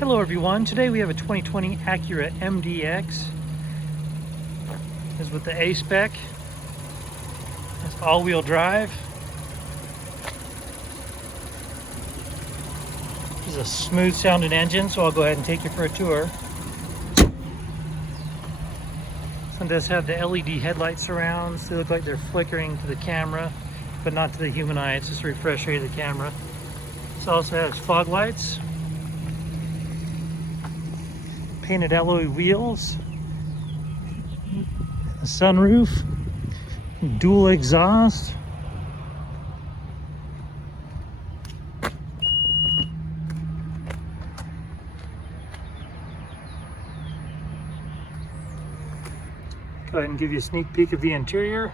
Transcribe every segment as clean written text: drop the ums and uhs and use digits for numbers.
Hello everyone, today we have a 2020 Acura MDX. This is with the A-SPEC. It's all-wheel drive. This is a smooth sounding engine, so I'll go ahead and take you for a tour. This one does have the LED headlight surrounds. They look like they're flickering to the camera, but not to the human eye. It's just a refresh rate of the camera. This also has fog lights, painted alloy wheels, a sunroof, dual exhaust, go ahead and give you a sneak peek of the interior.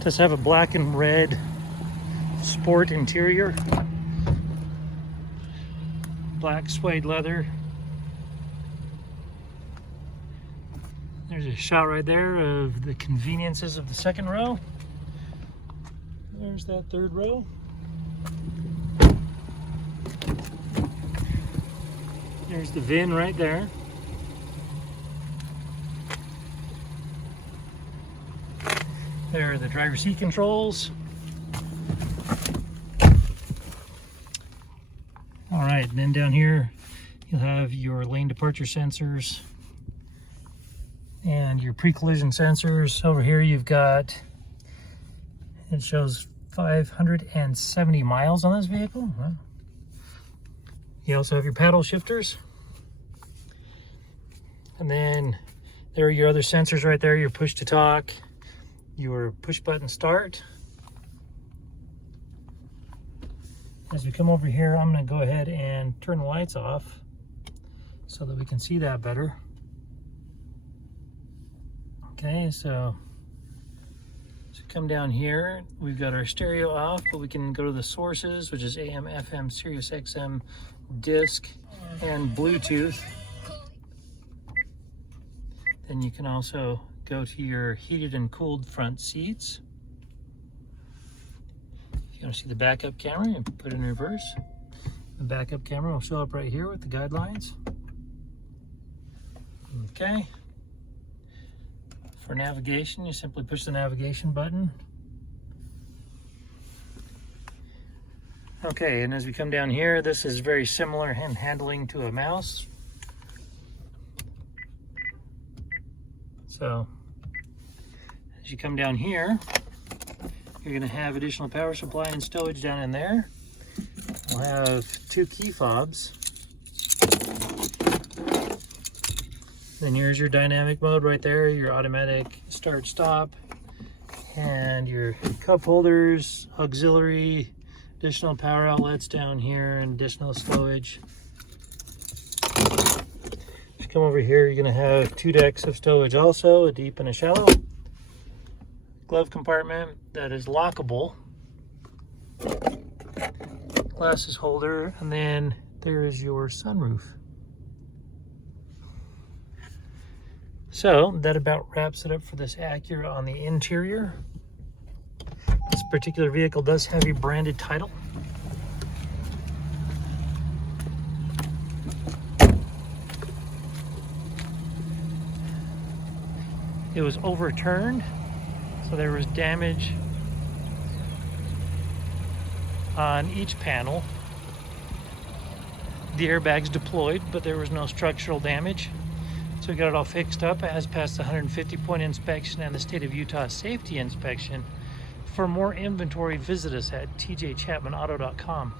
Does have a black and red sport interior, black suede leather. There's a shot right there of the conveniences of the second row. There's that third row. There's the VIN right there. There are the driver's seat controls. All right, and then down here you'll have your lane departure sensors and your pre-collision sensors. Over here you've got, it shows 570 miles on this vehicle. You also have your paddle shifters. And then there are your other sensors right there, your push to talk, your push button start. As we come over here, I'm going to go ahead and turn the lights off so that we can see that better. Okay, so come down here, we've got our stereo off, but we can go to the sources, which is AM, FM, Sirius XM, disc, and Bluetooth. Then you can also go to your heated and cooled front seats. If you want to see the backup camera, you put it in reverse. The backup camera will show up right here with the guidelines. Okay. For navigation, you simply push the navigation button. Okay, and as we come down here, this is very similar in handling to a mouse. So, as you come down here, you're going to have additional power supply and stowage down in there. We'll have two key fobs. Then here's your dynamic mode right there, your automatic start stop, and your cup holders, auxiliary, additional power outlets down here, and additional stowage. If you come over here, you're going to have two decks of stowage also, a deep and a shallow. Glove compartment that is lockable, glasses holder, and then there is your sunroof. So that about wraps it up for this Acura on the interior. This particular vehicle does have a branded title. It was overturned, so there was damage on each panel. The airbags deployed, but there was no structural damage. So we got it all fixed up. It has passed the 150-point inspection and the state of Utah safety inspection. For more inventory, visit us at tjchapmanauto.com.